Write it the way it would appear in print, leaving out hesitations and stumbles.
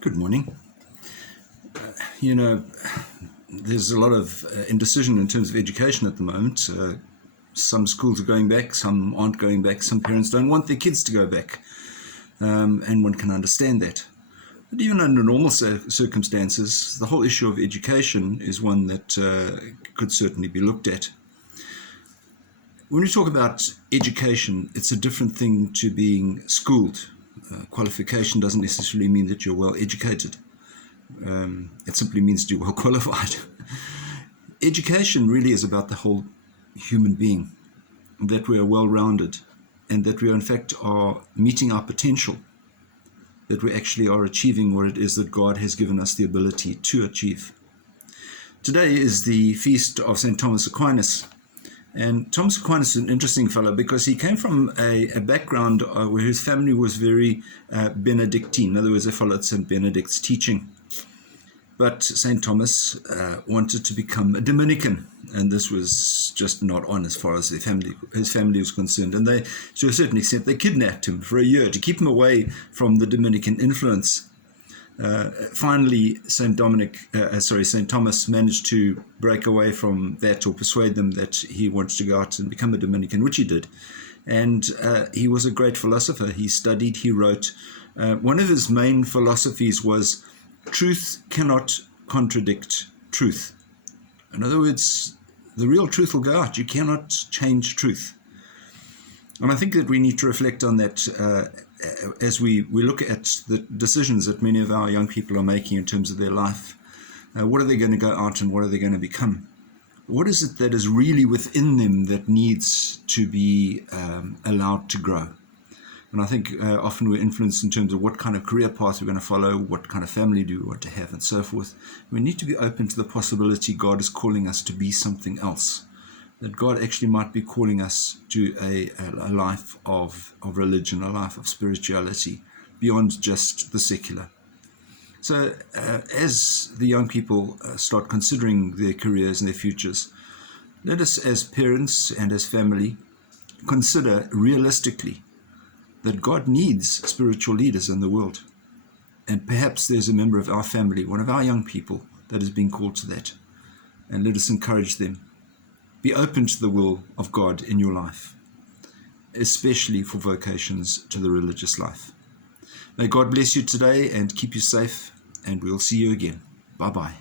Good morning. You know, there's a lot of indecision in terms of education at the moment. Some schools are going back, some aren't going back, some parents don't want their kids to go back, and one can understand that. But even under normal circumstances, the whole issue of education is one that could certainly be looked at. When we talk about education, it's a different thing to being schooled. Qualification doesn't necessarily mean that you're well educated. It simply means that you're well qualified. Education really is about the whole human being, that we are well-rounded, and that we in fact are meeting our potential, that we actually are achieving what it is that God has given us the ability to achieve. Today is the feast of St. Thomas Aquinas. And Thomas Aquinas is an interesting fellow because he came from a background where his family was very Benedictine. In other words, they followed St. Benedict's teaching. But St. Thomas wanted to become a Dominican, and this was just not on as far as his family was concerned. And they, to a certain extent, they kidnapped him for a year to keep him away from the Dominican influence. Finally, St. Thomas managed to break away from that, or persuade them that he wanted to go out and become a Dominican, which he did. And he was a great philosopher. He studied, he wrote. One of his main philosophies was truth cannot contradict truth. In other words, the real truth will go out. You cannot change truth. And I think that we need to reflect on that as we look at the decisions that many of our young people are making in terms of their life. What are they going to go out and what are they going to become? What is it that is really within them that needs to be allowed to grow? And I think often we're influenced in terms of what kind of career path we're going to follow, what kind of family do we want to have, and so forth. We need to be open to the possibility God is calling us to be something else, that God actually might be calling us to a life of religion, a life of spirituality, beyond just the secular. So as the young people start considering their careers and their futures, let us as parents and as family consider realistically that God needs spiritual leaders in the world. And perhaps there's a member of our family, one of our young people, that is being called to that. And let us encourage them. Be open to the will of God in your life, especially for vocations to the religious life. May God bless you today and keep you safe, and we'll see you again. Bye-bye.